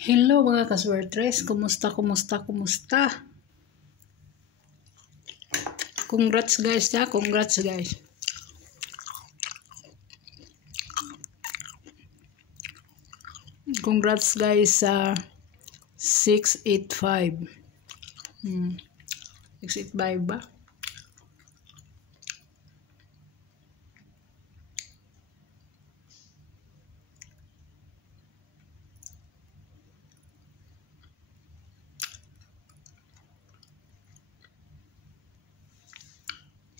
Hello mga kaswertres, kumusta? Congrats guys ya, congrats guys. Congrats guys sa 685. 685 ba?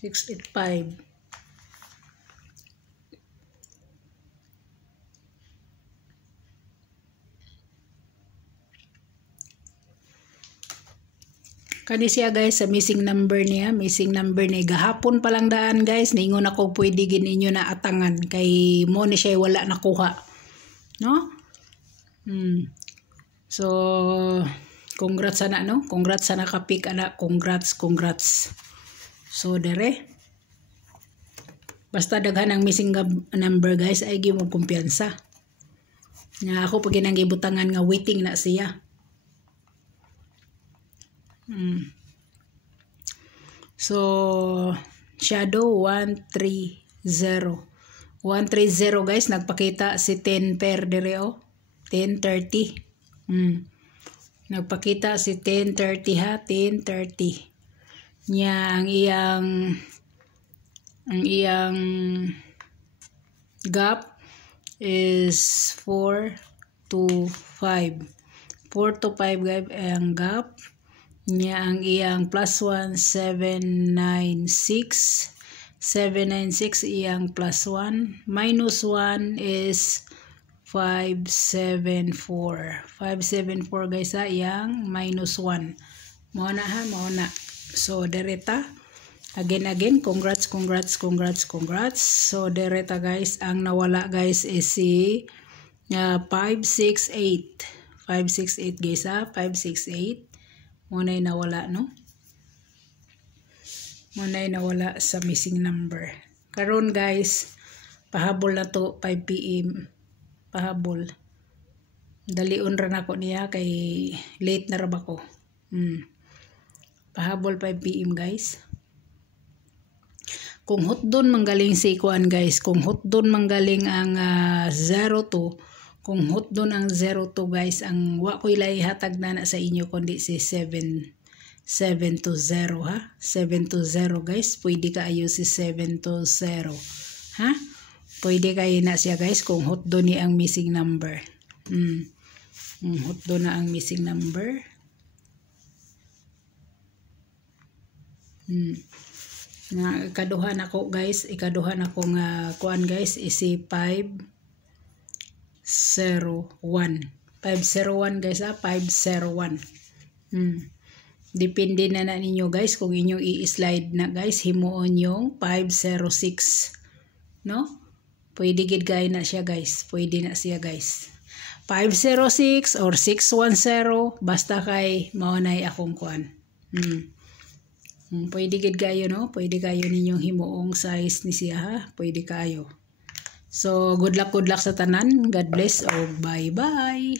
$685. Kani siya guys sa missing number niya, gahapon pa lang daan guys, ningon ako pwede gininyo na atangan kay mo ni siya wala nakuha. No? So congrats sana no? Congrats sana kapik ana, congrats. So dere. Basta daghan ang missing number guys ay gi mo kumpiyansa. Nga ako pag ginang gibutangan nga waiting na siya. So shadow 130. 130 guys, nagpakita si 10 pair dire oh. 1030. Nagpakita si 1030 ha, 1030. Nya ang iyang gap is 4 to 5. 4 to 5 guys ang gap. Nya ang iyang plus 1 796. 796 iyang plus 1. Minus 1 is 574. 574 guys ha, iyang minus 1. Mao na ha, mao na. So dereta again congrats. So dereta guys, ang nawala guys is si 568. 568 guys ha, 568. Muna nawala no? Muna nawala sa missing number. Karon guys, pahabol na to 5 PM. Pahabol. Dalion ra nako niya kay late na ra ba ko. Pahabol 5 PM guys. Kung hotdon manggaling si kuan guys, kung hotdon manggaling ang 02, kung hotdon ang 02 guys, ang wa ko ilay hatag na sa inyo kundi si 720 ha. 720 guys, pwede kaayo si 720 ha. Pwede kayo na siya guys kung hotdon ni ang missing number. Hotdon na ang missing number. Ikaduhan ako guys, ikaduhan ako nga kuan guys isi 501. 501 guys ha, 501. Depende na ninyo guys kung inyong i-slide na guys, himuon yung 506. No? Pwede gid gay na siya guys, pwede na siya guys. 506 or 610 basta kay maunay akong kuan. Pwede gid kayo no, pwede kayo ninyong himuong size ni siya ha, pwede kayo. So good luck sa tanan, God bless, oh bye bye.